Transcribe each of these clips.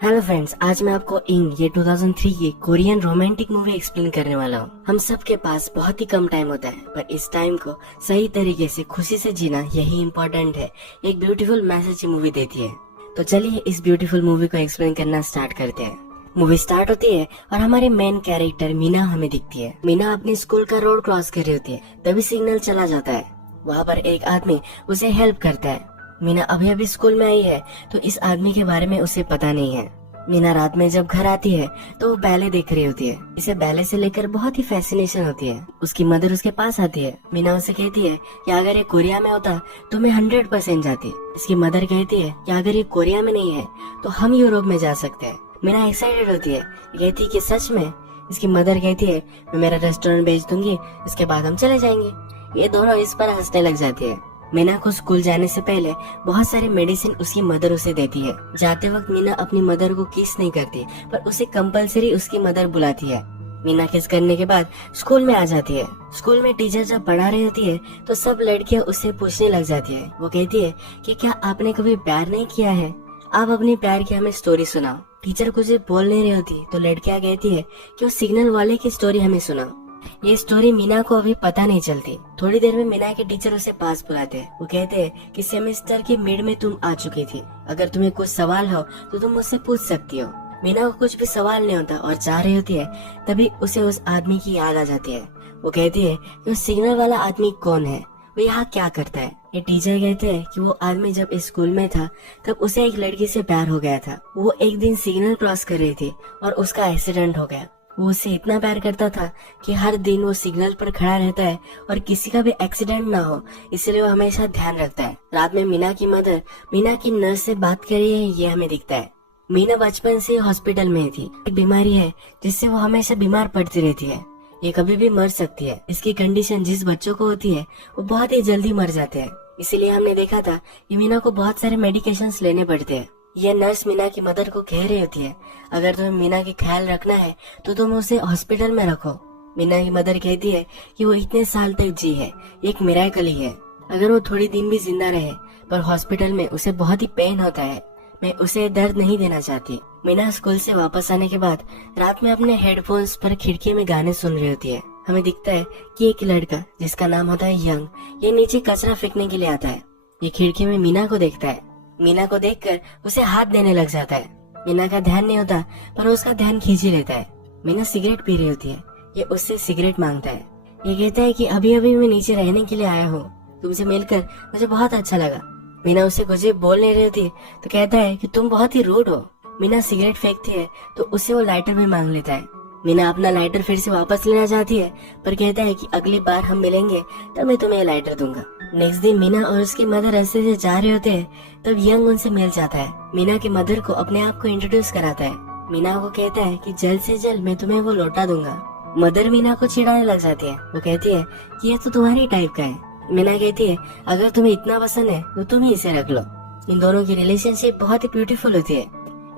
Hello friends, आज मैं आपको ये 2003 की कोरियन रोमांटिक मूवी एक्सप्लेन करने वाला हूँ। हम सब के पास बहुत ही कम टाइम होता है, पर इस टाइम को सही तरीके से खुशी से जीना यही इम्पोर्टेंट है। एक ब्यूटीफुल मैसेज मूवी देती है। तो चलिए इस ब्यूटीफुल मूवी को एक्सप्लेन करना स्टार्ट करते हैं। मूवी स्टार्ट होती है और हमारी मेन कैरेक्टर मीना हमें दिखती है। मीना अपनी स्कूल का रोड क्रॉस कर रही होती है, तभी सिग्नल चला जाता है। वहाँ पर एक आदमी उसे हेल्प करता है। मीना अभी अभी स्कूल में आई है, तो इस आदमी के बारे में उसे पता नहीं है। मीना रात में जब घर आती है तो वो बैले देख रही होती है। इसे बैले से लेकर बहुत ही फैसिनेशन होती है। उसकी मदर उसके पास आती है। मीना उसे कहती है कि अगर ये कोरिया में होता तो मैं 100% जाती। इसकी मदर कहती है कि अगर ये कोरिया में नहीं है तो हम यूरोप में जा सकते हैं। मीना एक्साइटेड होती है, कहती है कि सच में। इसकी मदर कहती है मैं मेरा रेस्टोरेंट बेच दूंगी, इसके बाद हम चले जाएंगे। ये दोनों इस पर हंसने लग जाती है। मीना को स्कूल जाने से पहले बहुत सारे मेडिसिन उसकी मदर उसे देती है। जाते वक्त मीना अपनी मदर को किस नहीं करती, पर उसे कंपलसरी उसकी मदर बुलाती है। मीना किस करने के बाद स्कूल में आ जाती है। स्कूल में टीचर जब पढ़ा रही होती है तो सब लड़कियां उससे पूछने लग जाती है। वो कहती है कि क्या आपने कभी प्यार नहीं किया है, आप अपनी प्यार की हमें स्टोरी सुनाओ। टीचर कुछ बोल नहीं रही होती तो लड़कियां कहती है कि वो सिग्नल वाले की स्टोरी हमें सुनाओ। ये स्टोरी मीना को अभी पता नहीं चलती। थोड़ी देर में मीना के टीचर उसे पास बुलाते हैं। वो कहते हैं कि सेमेस्टर की मिड में तुम आ चुकी थी, अगर तुम्हें कुछ सवाल हो तो तुम मुझसे पूछ सकती हो। मीना को कुछ भी सवाल नहीं होता और जा रही होती है, तभी उसे उस आदमी की याद आ जाती है। वो कहती है कि वो सिग्नल वाला आदमी कौन है, वो यहाँ क्या करता है। ये टीचर कहते हैं कि वो आदमी जब इस स्कूल में था तब उसे एक लड़की से प्यार हो गया था। वो एक दिन सिग्नल क्रॉस कर रही थी और उसका एक्सीडेंट हो गया। वो उससे इतना प्यार करता था कि हर दिन वो सिग्नल पर खड़ा रहता है और किसी का भी एक्सीडेंट ना हो, इसलिए वो हमेशा ध्यान रखता है। रात में मीना की मदर मीना की नर्स से बात कर रही है, ये हमें दिखता है। मीना बचपन से हॉस्पिटल में थी। एक बीमारी है जिससे वो हमेशा बीमार पड़ती रहती है। ये कभी भी मर सकती है। इसकी कंडीशन जिस बच्चों को होती है वो बहुत ही जल्दी मर जाते हैं। इसीलिए हमने देखा था कि मीना को बहुत सारे मेडिकेशंस लेने पड़ते हैं। यह नर्स मीना की मदर को कह रही होती है, अगर तुम्हें मीना की ख्याल रखना है तो तुम उसे हॉस्पिटल में रखो। मीना की मदर कहती है कि वो इतने साल तक जी है, एक मिरेकल ही है। अगर वो थोड़ी दिन भी जिंदा रहे, पर हॉस्पिटल में उसे बहुत ही पेन होता है। मैं उसे दर्द नहीं देना चाहती। मीना स्कूल से वापस आने के बाद रात में अपने हेडफोन्स पर खिड़की में गाने सुन रही होती है। हमें दिखता है कि एक लड़का जिसका नाम होता है यंग, ये नीचे कचरा फेंकने के लिए आता है। ये खिड़की में मीना को देखता है। मीना को देखकर उसे हाथ देने लग जाता है। मीना का ध्यान नहीं होता, पर उसका ध्यान खींच ही लेता है। मीना सिगरेट पी रही होती है। ये उससे सिगरेट मांगता है। ये कहता है कि अभी अभी मैं नीचे रहने के लिए आया हूँ, तुमसे मिलकर मुझे बहुत अच्छा लगा। मीना उसे कुछ भी बोल नहीं रही होती तो कहता है कि तुम बहुत ही रूड हो। मीना सिगरेट फेंकती है तो उससे वो लाइटर भी मांग लेता है। मीना अपना लाइटर फिर से वापस लेना चाहती है, पर कहता है कि अगली बार हम मिलेंगे तब मैं तुम्हें लाइटर दूंगा। नेक्स्ट दिन मीना और उसकी मदर रास्ते से जा रहे होते हैं, तब यंग उनसे मिल जाता है। मीना की मदर को अपने आप को इंट्रोड्यूस कराता है। मीना को कहता है कि जल्द से जल्द मैं तुम्हें वो लौटा दूंगा। मदर मीना को चिढ़ाने लग जाती है। वो कहती है कि ये तो तुम्हारी टाइप का है। मीना कहती है अगर तुम्हें इतना पसंद है तो तुम ही इसे रख लो। इन दोनों की रिलेशनशिप बहुत ही ब्यूटीफुल होती है,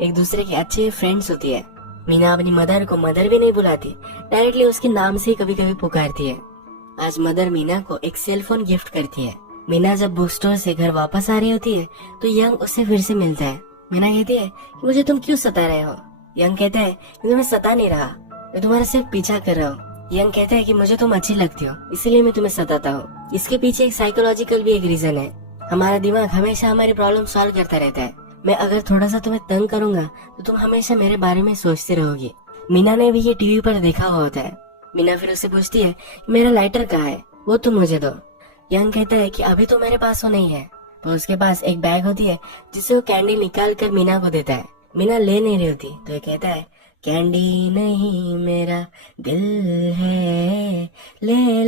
एक दूसरे के अच्छे फ्रेंड्स होती है। मीना अपनी मदर को मदर भी नहीं बुलाती, डायरेक्टली उसके नाम से कभी कभी पुकारती है। आज मदर मीना को एक सेल फोन गिफ्ट करती है। मीना जब बुक स्टोर से घर वापस आ रही होती है तो यंग उससे फिर से मिलता है। मीना कहती है कि मुझे तुम क्यों सता रहे हो। यंग कहता है कि तुम्हें सता नहीं रहा, मैं तुम्हारा सिर्फ पीछा कर रहा हूँ। यंग कहता है कि मुझे तुम अच्छी लगती हो, इसीलिए मैं तुम्हें सताता हूँ। इसके पीछे एक साइकोलॉजिकल भी एक रीजन है। हमारा दिमाग हमेशा हमारी प्रॉब्लम सॉल्व करता रहता है। मैं अगर थोड़ा सा तुम्हें तंग करूंगा तो तुम हमेशा मेरे बारे में सोचती रहोगी। मीना ने भी ये टीवी पर देखा हुआ होता है। मीना फिर उससे पूछती है मेरा लाइटर कहाँ है, वो तुम मुझे दो। यंग कहता है कि अभी तो मेरे पास वो नहीं है। तो उसके पास एक बैग होती है जिससे वो कैंडी निकाल कर मीना को देता है। मीना ले नहीं रही होती तो ये कहता है कैंडी नहीं मेरा दिल है, ले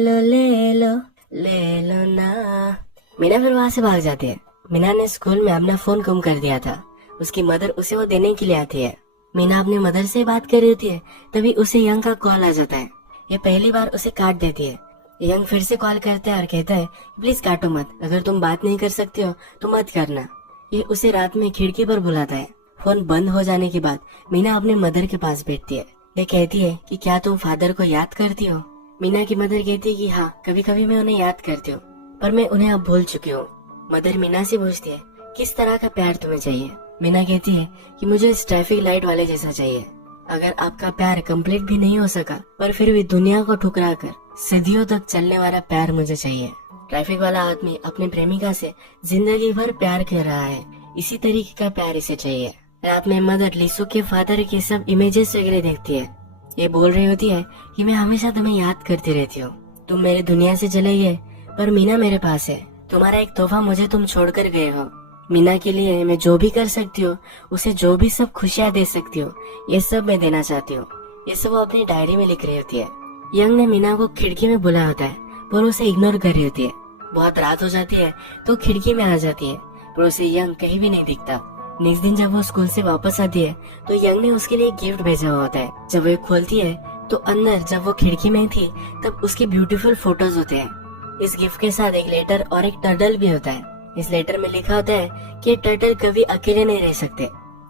लो ना। मीना फिर वहाँ से भाग जाती है। मीना ने स्कूल में अपना फोन गुम कर दिया था। उसकी मदर उसे वो देने के लिए आती है। मीना अपनी मदर से बात कर रही होती है, तभी उसे यंग का कॉल आ जाता है। ये पहली बार उसे काट देती है। यंग फिर से कॉल करता है और कहता है प्लीज काटो मत, अगर तुम बात नहीं कर सकते हो तो मत करना। ये उसे रात में खिड़की पर बुलाता है। फोन बंद हो जाने के बाद मीना अपने मदर के पास बैठती है। ये कहती है कि क्या तुम फादर को याद करती हो। मीना की मदर कहती है कि हाँ, कभी कभी मैं उन्हें याद करती हूँ, पर मैं उन्हें अब भूल चुकी हूँ। मदर मीना से पूछती है किस तरह का प्यार तुम्हें चाहिए। मीना कहती है कि मुझे इस ट्रैफिक लाइट वाले जैसा चाहिए। अगर आपका प्यार कंप्लीट भी नहीं हो सका पर फिर भी दुनिया को ठुकरा कर सदियों तक चलने वाला प्यार मुझे चाहिए। ट्रैफिक वाला आदमी अपनी प्रेमिका से जिंदगी भर प्यार कर रहा है, इसी तरीके का प्यार इसे चाहिए। रात में मदर लीसू के फादर के सब इमेजेस वगैरह देखती है। ये बोल रही होती है कि मैं हमेशा तुम्हें याद करती रहती हूँ, तुम मेरे दुनिया से चले गए पर मीना मेरे पास है, तुम्हारा एक तोहफा मुझे तुम छोड़कर गए हो। मीना के लिए मैं जो भी कर सकती हूँ, उसे जो भी सब खुशियाँ दे सकती हूँ, ये सब मैं देना चाहती हूँ। ये सब वो अपनी डायरी में लिख रही होती है। यंग ने मीना को खिड़की में बुलाया होता है पर उसे इग्नोर कर रही होती है। बहुत रात हो जाती है तो खिड़की में आ जाती है पर उसे यंग कहीं भी नहीं दिखता। नेक्स्ट दिन जब वो स्कूल से वापस आती है तो यंग ने उसके लिए गिफ्ट भेजा हुआ होता है। जब वो खोलती है तो अंदर जब वो खिड़की में थी तब उसके ब्यूटीफुल फोटोज होते हैं। इस गिफ्ट के साथ एक लेटर और एक टर्टल भी होता है। इस लेटर में लिखा होता है कि टर्टल कभी अकेले नहीं रह सकते,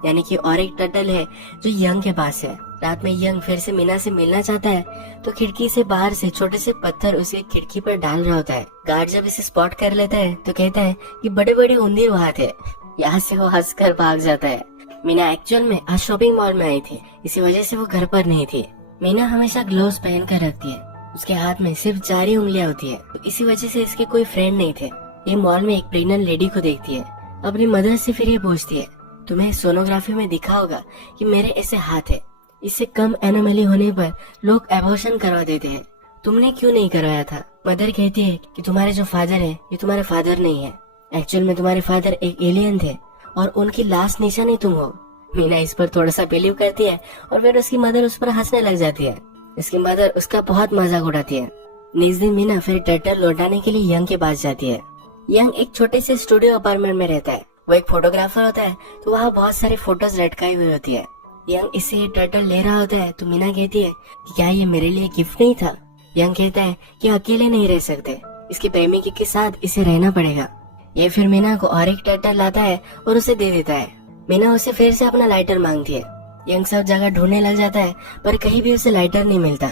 यानी कि और एक टर्टल है जो यंग के पास है। रात में यंग फिर से मीना से मिलना चाहता है तो खिड़की से बाहर से छोटे से पत्थर उसे खिड़की पर डाल रहा होता है। गार्ड जब इसे स्पॉट कर लेता है तो कहता है कि बड़े बड़े उंदीर वहाँ थे। यहाँ से वो हंसकर भाग जाता है। मीना एक्चुअल में आज शॉपिंग मॉल में आई थी, इसी वजह से वो घर पर नहीं थी। मीना हमेशा ग्लोव्स पहन कर रखती है, उसके हाथ में सिर्फ 4 ही उंगलियां होती है, तो इसी वजह से इसके कोई फ्रेंड नहीं थे। ये मॉल में एक प्रेग्नेंट लेडी को देखती है, अपनी मदर से फिर ये पूछती है तुम्हें सोनोग्राफी में दिखा होगा कि मेरे ऐसे हाथ है, इससे कम एनोमली होने पर लोग एबॉर्शन करवा देते हैं, तुमने क्यों नहीं करवाया था? मदर कहती है कि तुम्हारे जो फादर है ये तुम्हारे फादर नहीं है, एक्चुअल में तुम्हारे फादर एक एलियन थे और उनकी लास्ट निशानी तुम हो। मीना इस पर थोड़ा सा बिलीव करती है और फिर उसकी मदर उस पर हंसने लग जाती है। इसकी मदर उसका बहुत मजाक उड़ाती है। नेक्स्ट दिन मीना फिर टर्टल लौटाने के लिए यंग के पास जाती है। यंग एक छोटे से स्टूडियो अपार्टमेंट में रहता है, वो एक फोटोग्राफर होता है तो वहाँ बहुत सारी फोटोज लटकाई हुई होती है। यंग इससे ये टर्टल ले रहा होता है तो मीना कहती है कि क्या ये मेरे लिए गिफ्ट नहीं था? यंग कहता है कि अकेले नहीं रह सकते, इसकी प्रेमिका के साथ इसे रहना पड़ेगा। ये फिर मीना को और एक टर्टल लाता है और उसे दे देता है। मीना उसे फिर से अपना लाइटर मांगती है। यंग सब जगह ढूंढने लग जाता है पर कहीं भी उसे लाइटर नहीं मिलता।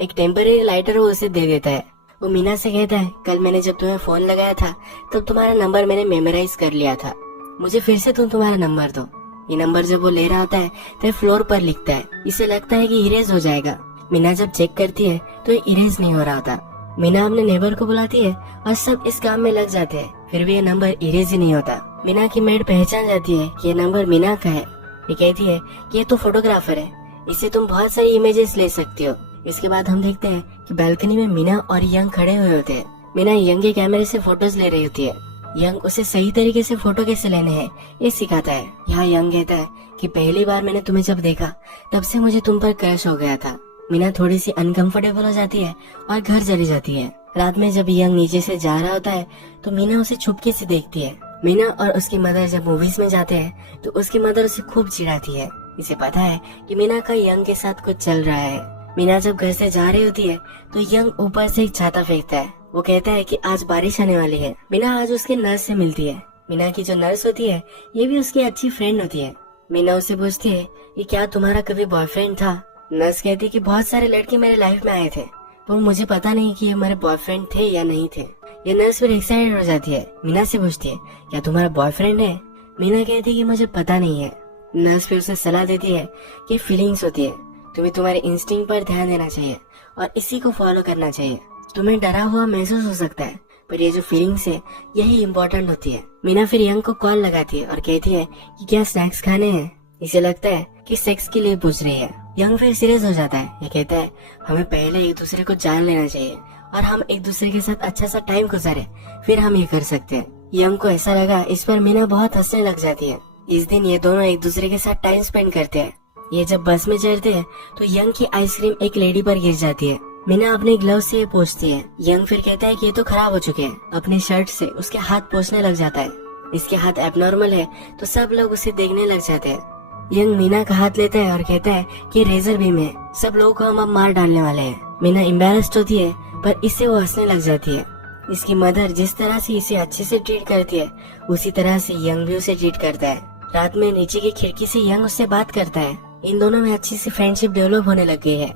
एक टेम्परेरी लाइटर वो उसे दे देता है। वो मीना से कहता है कल मैंने जब तुम्हें फोन लगाया था तब तुम्हारा नंबर मैंने मेमोराइज कर लिया था, मुझे फिर से तुम तुम्हारा नंबर दो। ये नंबर जब वो ले रहा होता है तो फ्लोर पर लिखता है, इसे लगता है कि इरेज हो जाएगा। मीना जब चेक करती है तो ये इरेज नहीं हो रहा होता। मीना अपने नेबर को बुलाती है और सब इस काम में लग जाते हैं, फिर भी ये नंबर इरेज ही नहीं होता। मीना की मेड पहचान जाती है कि ये नंबर मीना का है। ये कहती है कि ये तो फोटोग्राफर है, इससे तुम बहुत सारी इमेजेस ले सकती हो। इसके बाद हम देखते हैं कि बालकनी में मीना और यंग खड़े हुए होते हैं। मीना यंग के कैमरे से फोटोज ले रही होती है। यंग उसे सही तरीके से फोटो कैसे लेने हैं ये सिखाता है। यहाँ यंग कहता है कि पहली बार मैंने तुम्हें जब देखा तब से मुझे तुम पर क्रश हो गया था। मीना थोड़ी सी अनकंफर्टेबल हो जाती है और घर चली जाती है। रात में जब यंग नीचे से जा रहा होता है तो मीना उसे छुपके से देखती है। मीना और उसकी मदर जब मूवीज में जाते हैं तो उसकी मदर उसे खूब चिढ़ाती है। इसे पता है कि मीना का यंग के साथ कुछ चल रहा है। मीना जब घर से जा रही होती है तो यंग ऊपर से एक छाता फेंकता है। वो कहता है कि आज बारिश आने वाली है। मीना आज उसके नर्स से मिलती है। मीना की जो नर्स होती है ये भी उसकी अच्छी फ्रेंड होती है। मीना उससे पूछती है कि क्या तुम्हारा कभी बॉयफ्रेंड था? नर्स कहती है कि बहुत सारे लड़के मेरे लाइफ में आए थे पर मुझे पता नहीं कि ये मेरे बॉयफ्रेंड थे या नहीं थे। ये नर्स फिर एक्साइटेड हो जाती है। मीना से पूछती है क्या तुम्हारा बॉयफ्रेंड है? मीना कहती है कि मुझे पता नहीं है। नर्स फिर उसे सलाह देती है कि फीलिंग्स होती है, तुम्हें तुम्हारे इंस्टिंक्ट पर ध्यान देना चाहिए और इसी को फॉलो करना चाहिए। तुम्हें डरा हुआ महसूस हो सकता है पर ये जो फीलिंग्स है यही इम्पोर्टेंट होती है। मीना फिर यंग को कॉल लगाती है और कहती है कि क्या स्नैक्स खाने हैं? इसे लगता है कि सेक्स के लिए पूछ रही है। यंग फिर सीरियस हो जाता है। ये कहता है हमें पहले एक दूसरे को जान लेना चाहिए और हम एक दूसरे के साथ अच्छा सा टाइम गुजारे, फिर हम ये कर सकते हैं। यंग को ऐसा लगा, इस पर मीना बहुत हंसने लग जाती है। इस दिन ये दोनों एक दूसरे के साथ टाइम स्पेंड करते हैं। ये जब बस में चढ़ते हैं तो यंग की आइसक्रीम एक लेडी पर गिर जाती है। मीना अपने ग्लव से ये पोंछती है। यंग फिर कहता है कि ये तो खराब हो चुके हैं। अपनी शर्ट से उसके हाथ पोंछने लग जाता है। इसके हाथ एबनॉर्मल है तो सब लोग उसे देखने लग जाते हैं। यंग मीना का हाथ लेता है और कहता है कि रेजर बीम है, सब लोगों को हम अब मार डालने वाले हैं। मीना एम्बैरेस्ड होती है पर इससे वो हंसने लग जाती है। इसकी मदर जिस तरह से इसे अच्छे से ट्रीट करती है उसी तरह से यंग भी उसे ट्रीट करता है। रात में नीचे की खिड़की से यंग उससे बात करता है। इन दोनों में अच्छी सी फ्रेंडशिप डेवलप होने लग गई है।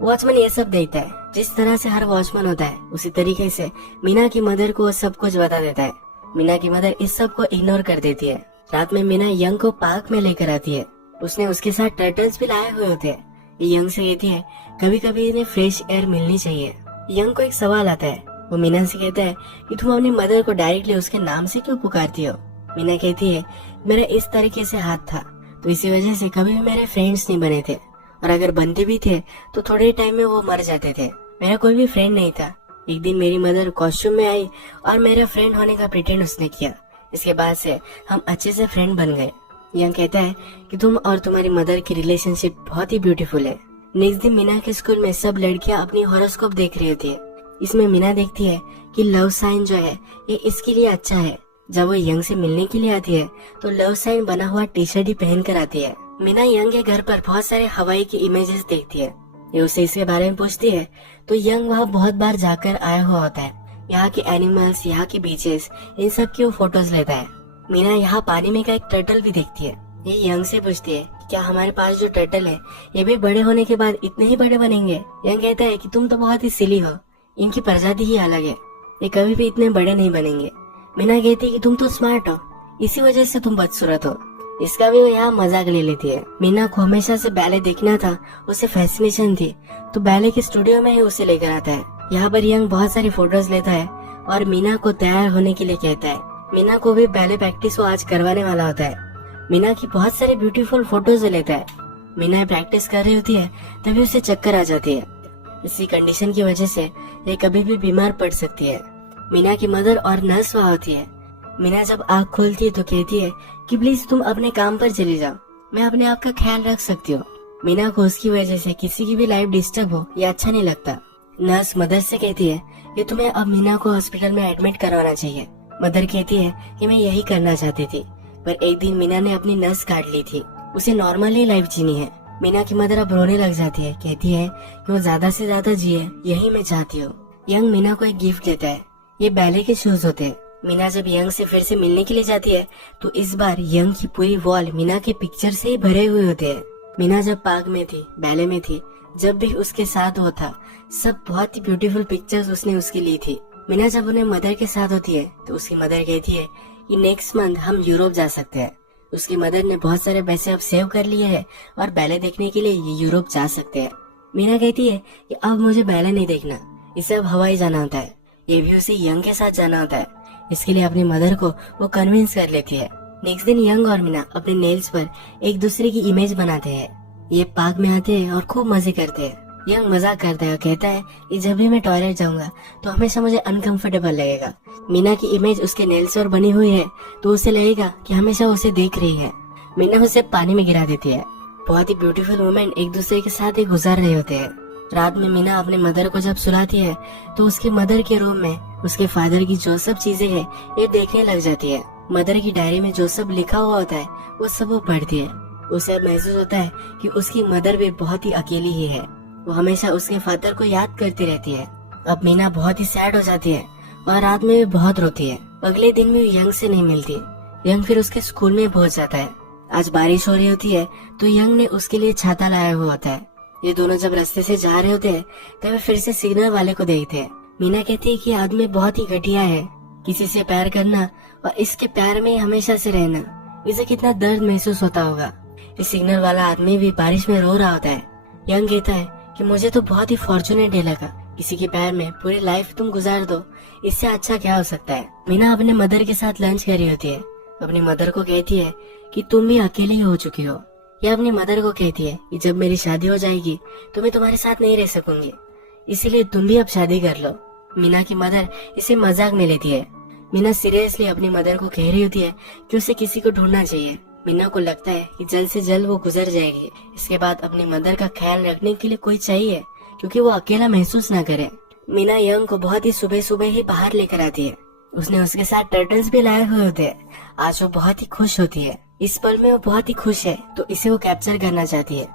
वॉचमैन ये सब देखता है। जिस तरह से हर वॉचमैन होता है उसी तरीके से मीना की मदर को सब कुछ बता देता है। मीना की मदर इस सब को इग्नोर कर देती है। रात में मीना यंग को पार्क में लेकर आती है। उसने उसके साथ टर्टल्स भी लाए हुए होते हैं। ये यंग से कहती है कभी कभी इन्हें फ्रेश एयर मिलनी चाहिए। यंग को एक सवाल आता है। वो मीना से कहता है कि तुम अपनी मदर को डायरेक्टली उसके नाम से क्यों पुकारती हो। मीना कहती है मेरा इस तरीके से हाथ था, तो इसी वजह से कभी भी मेरे फ्रेंड्स नहीं बने थे, और अगर बनते भी थे तो थोड़े टाइम में वो मर जाते थे। मेरा कोई भी फ्रेंड नहीं था। एक दिन मेरी मदर कॉस्ट्यूम में आई और मेरा फ्रेंड होने का प्रिटेंड उसने किया। इसके बाद से हम अच्छे से फ्रेंड बन गए। यंग कहता है कि तुम और तुम्हारी मदर की रिलेशनशिप बहुत ही ब्यूटीफुल है। नेक्स्ट दिन मीना के स्कूल में सब लड़कियां अपनी हॉरोस्कोप देख रही होती है। इसमें मीना देखती है कि लव साइन जो है ये इसके लिए अच्छा है। जब वो यंग से मिलने के लिए आती है तो लव साइन बना हुआ टी शर्ट ही पहन कर आती है। मीना यंग के घर पर बहुत सारे हवाई की इमेजेस देखती है। ये उसे इसके बारे में पूछती है तो यंग वहाँ बहुत बार जाकर आया हुआ होता है। यहाँ के एनिमल्स, यहाँ के बीचेस, इन सब की वो फोटोज लेता है। मीना यहाँ पानी में का एक टर्टल भी देखती है। ये यंग से पूछती है क्या हमारे पास जो टर्टल है ये भी बड़े होने के बाद इतने ही बड़े बनेंगे। यंग कहता है कि तुम तो बहुत ही सिली हो, इनकी प्रजाति ही अलग है, ये कभी भी इतने बड़े नहीं बनेंगे। मीना कहती है कि तुम तो स्मार्ट हो, इसी वजह से तुम बदसूरत हो। इसका भी वो यहाँ मजाक ले लेती है। मीना को हमेशा से बैले देखना था, उसे फैसिनेशन थी, तो बैले के स्टूडियो में ही उसे लेकर आता है। यहाँ पर यंग बहुत सारी फोटोज लेता है और मीना को तैयार होने के लिए कहता है। मीना को भी बैले प्रैक्टिस वो आज करवाने वाला होता है। मीना की बहुत सारी ब्यूटीफुल फोटोज लेता है। मीना प्रैक्टिस कर रही होती है तभी उसे चक्कर आ जाती है। इसी कंडीशन की वजह से ये कभी भी बीमार पड़ सकती है। मीना की मदर और नर्स वहाँ होती है। मीना जब आँख खोलती है तो कहती है कि प्लीज तुम अपने काम पर चली जाओ, मैं अपने आप का ख्याल रख सकती हूँ। मीना को उसकी वजह से किसी की भी लाइफ डिस्टर्ब हो ये अच्छा नहीं लगता। नर्स मदर से कहती है कि तुम्हें अब मीना को हॉस्पिटल में एडमिट करवाना चाहिए। मदर कहती है कि मैं यही करना चाहती थी, पर एक दिन मीना ने अपनी नस काट ली थी, उसे नॉर्मली लाइफ जीनी है। मीना की मदर अब रोने लग जाती है, कहती है कि वो ज्यादा से ज्यादा जिए, यही मैं चाहती हूँ। यंग मीना को एक गिफ्ट देता है। ये बैले के शूज होते हैं। मीना जब यंग से फिर से मिलने के लिए जाती है तो इस बार यंग की पूरी वॉल मीना के पिक्चर से ही भरे हुए होते हैं। मीना जब पार्क में थी, बैले में थी, जब भी उसके साथ वो था, सब बहुत ही ब्यूटीफुल पिक्चर्स उसने उसकी ली थी। मीना जब उन्हें मदर के साथ होती है तो उसकी मदर कहती है कि नेक्स्ट मंथ हम यूरोप जा सकते हैं। उसकी मदर ने बहुत सारे पैसे अब सेव कर लिए हैं और बैले देखने के लिए ये यूरोप जा सकते हैं। मीना कहती है कि अब मुझे बैले नहीं देखना, इसे अब हवाई जाना होता है। ये भी उसे यंग के साथ जाना होता है। इसके लिए अपनी मदर को वो कन्विंस कर लेती है। नेक्स्ट दिन यंग और मीना अपने नेल्स पर एक दूसरे की इमेज बनाते हैं। ये पार्क में आते हैं और खूब मजे करते हैं। यंग मजाक करता है, कहता है कि जब भी मैं टॉयलेट जाऊंगा तो हमेशा मुझे अनकंफर्टेबल लगेगा। मीना की इमेज उसके नेल्स पर बनी हुई है तो उसे लगेगा कि हमेशा उसे देख रही है। मीना उसे पानी में गिरा देती है। बहुत ही ब्यूटीफुल मोमेंट एक दूसरे के साथ ही गुजार रहे होते हैं। रात में मीना अपने मदर को जब सुलाती है तो उसके मदर के रूम में उसके फादर की जो सब चीजें हैं ये देखने लग जाती है। मदर की डायरी में जो सब लिखा हुआ होता है वो सब वो पढ़ती है। उसे महसूस होता है कि उसकी मदर भी बहुत ही अकेली ही है। वो हमेशा उसके फादर को याद करती रहती है। अब मीना बहुत ही सैड हो जाती है और रात में भी बहुत रोती है। अगले दिन भी यंग से नहीं मिलती। यंग फिर उसके स्कूल में पहुंच जाता है। आज बारिश हो रही होती है तो यंग ने उसके लिए छाता लाया हुआ होता है। ये दोनों जब रास्ते से जा रहे होते हैं तब वे फिर से सिग्नल वाले को देखते हैं। मीना कहती है कि आदमी बहुत ही घटिया है, किसी से प्यार करना और इसके प्यार में हमेशा से रहना, इसे कितना दर्द महसूस होता होगा। इस सिग्नल वाला आदमी भी बारिश में रो रहा होता है। यंग कहता है कि मुझे तो बहुत ही फॉर्चुनेट डे लगा, किसी के प्यार में पूरी लाइफ तुम गुजार दो, इससे अच्छा क्या हो सकता है। मीना अपने मदर के साथ लंच कर रही होती है। अपनी मदर को कहती है कि तुम भी अकेली हो चुकी हो। यह अपनी मदर को कहती है कि जब मेरी शादी हो जाएगी तो मैं तुम्हारे साथ नहीं रह सकूंगी, इसीलिए तुम भी अब शादी कर लो। मीना की मदर इसे मजाक में लेती है। मीना सीरियसली अपनी मदर को कह रही होती है कि उसे किसी को ढूंढना चाहिए। मीना को लगता है कि जल्द से जल्द वो गुजर जाएगी। इसके बाद अपनी मदर का ख्याल रखने के लिए कोई चाहिए क्योंकि वो अकेला महसूस ना करे। मीना यंग को बहुत ही सुबह सुबह ही बाहर लेकर आती है। उसने उसके साथ टर्टल्स भी लाए हुए होते हैं। आज वो बहुत ही खुश होती है। इस पल में वो बहुत ही खुश है तो इसे वो कैप्चर करना चाहती है।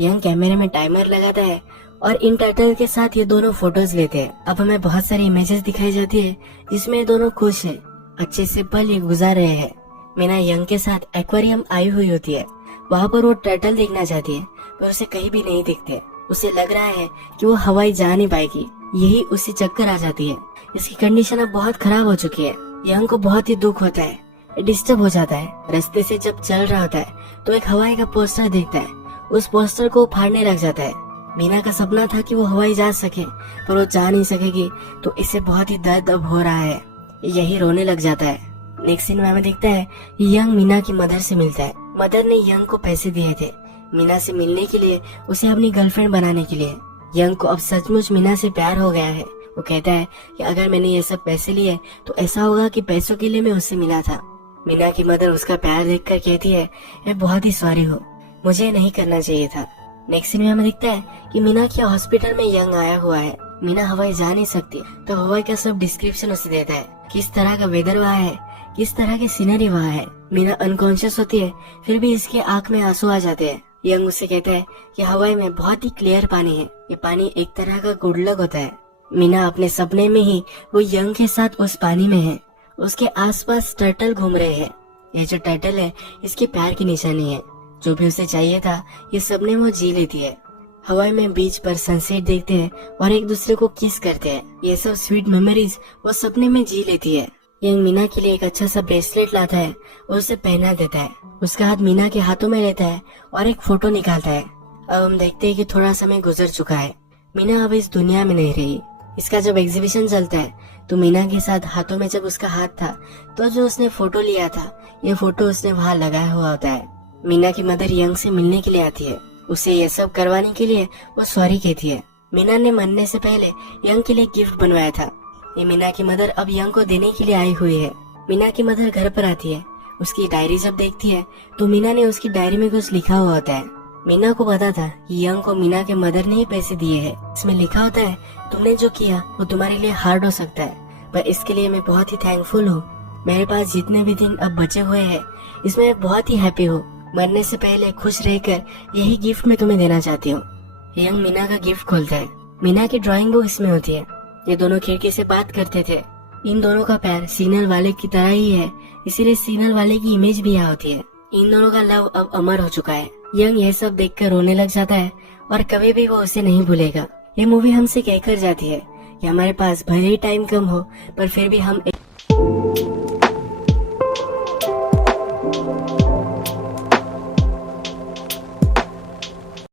यंग कैमरे में टाइमर लगाता है और इन टर्टल के साथ ये दोनों फोटोज लेते हैं। अब हमें बहुत सारी इमेजेस दिखाई जाती है जिसमें ये दोनों खुश है, अच्छे से पल ये गुजार रहे हैं। मीना यंग के साथ एक्वेरियम आई हुई होती है। वहाँ पर वो टर्टल देखना चाहती है पर उसे कहीं भी नहीं दिखते। उसे लग रहा है कि वो हवाई जा नहीं पाएगी, यही उसे चक्कर आ जाती है। इसकी कंडीशन अब बहुत खराब हो चुकी है। यंग को बहुत ही दुख होता है। डिस्टर्ब हो जाता है। रास्ते से जब चल रहा होता है तो एक हवाई का पोस्टर देखता है। उस पोस्टर को फाड़ने लग जाता है। मीना का सपना था कि वो हवाई जहाज सके, पर वो जा नहीं सकेगी, तो इसे बहुत ही दर्द अब हो रहा है। यही रोने लग जाता है। नेक्स्ट सीन में हमें दिखता है यंग मीना की मदर से मिलता है। मदर ने यंग को पैसे दिए थे मीना से मिलने के लिए, उसे अपनी गर्लफ्रेंड बनाने के लिए। यंग को अब सचमुच मीना से प्यार हो गया है। वो कहता है कि अगर मैंने ये सब पैसे लिए तो ऐसा होगा कि पैसों के लिए मैं उससे मिला था। मीना की मदर उसका प्यार देखकर कहती है, मैं बहुत ही सॉरी हूँ, मुझे नहीं करना चाहिए था। नेक्स्ट सीन में हमें दिखता है कि मीना के हॉस्पिटल में यंग आया हुआ है। मीना हवाई जा नहीं सकती, तो हवाई का सब डिस्क्रिप्शन उसे देता है, किस तरह का वेदर वहाँ है, किस तरह की सीनरी वहाँ है। मीना अनकॉन्शियस होती है, फिर भी इसके आंख में आंसू आ जाते हैं। यंग उससे कहता है कि हवाई में बहुत ही क्लियर पानी है, ये पानी एक तरह का गुड लक होता है। मीना अपने सपने में ही वो यंग के साथ उस पानी में है। उसके आसपास टर्टल घूम रहे हैं। ये जो टर्टल है इसके प्यार की निशानी है। जो भी उसे चाहिए था ये सपने वो जी लेती है। हवाई में बीच पर सनसेट देखते हैं और एक दूसरे को किस करते हैं। ये सब स्वीट मेमोरीज वो सपने में जी लेती है। यंग मीना के लिए एक अच्छा सा ब्रेसलेट लाता है और उसे पहना देता है। उसका हाथ मीना के हाथों में लेता है और एक फोटो निकालता है। अब हम देखते हैं कि थोड़ा समय गुजर चुका है। मीना अब इस दुनिया में नहीं रही। इसका जब एग्जीबिशन चलता है तो मीना के साथ हाथों में जब उसका हाथ था तो जो उसने फोटो लिया था ये फोटो उसने वहाँ लगाया हुआ होता है। मीना की मदर यंग से मिलने के लिए आती है। उसे ये सब करवाने के लिए वो सॉरी कहती है। मीना ने मरने से पहले यंग के लिए गिफ्ट बनवाया था। ये मीना की मदर अब यंग को देने के लिए आई हुई है। मीना की मदर घर पर आती है। उसकी डायरी जब देखती है तो मीना ने उसकी डायरी में कुछ लिखा हुआ होता है। मीना को पता था कि यंग को मीना के मदर ने ही पैसे दिए हैं। इसमें लिखा होता है तुमने जो किया वो तुम्हारे लिए हार्ड हो सकता है, पर इसके लिए मैं बहुत ही थैंकफुल हूँ। मेरे पास जितने भी दिन अब बचे हुए हैं इसमें मैं बहुत ही हैप्पी हूँ। मरने से पहले खुश रहकर यही गिफ्ट मैं तुम्हें देना चाहती हूँ। यंग मीना का गिफ्ट खोलता है। मीना की ड्राइंग बुक इसमें होती है। ये दोनों खिड़की से बात करते थे। इन दोनों का प्यार सिग्नल वाले की तरह ही है, इसीलिए सिग्नल वाले की इमेज भी यहाँ होती है। इन दोनों का लव अब अमर हो चुका है। यंग ये सब देखकर रोने लग जाता है और कभी भी वो उसे नहीं भूलेगा। ये मूवी हमसे कहकर जाती है कि हमारे पास भले ही टाइम कम हो पर फिर भी हम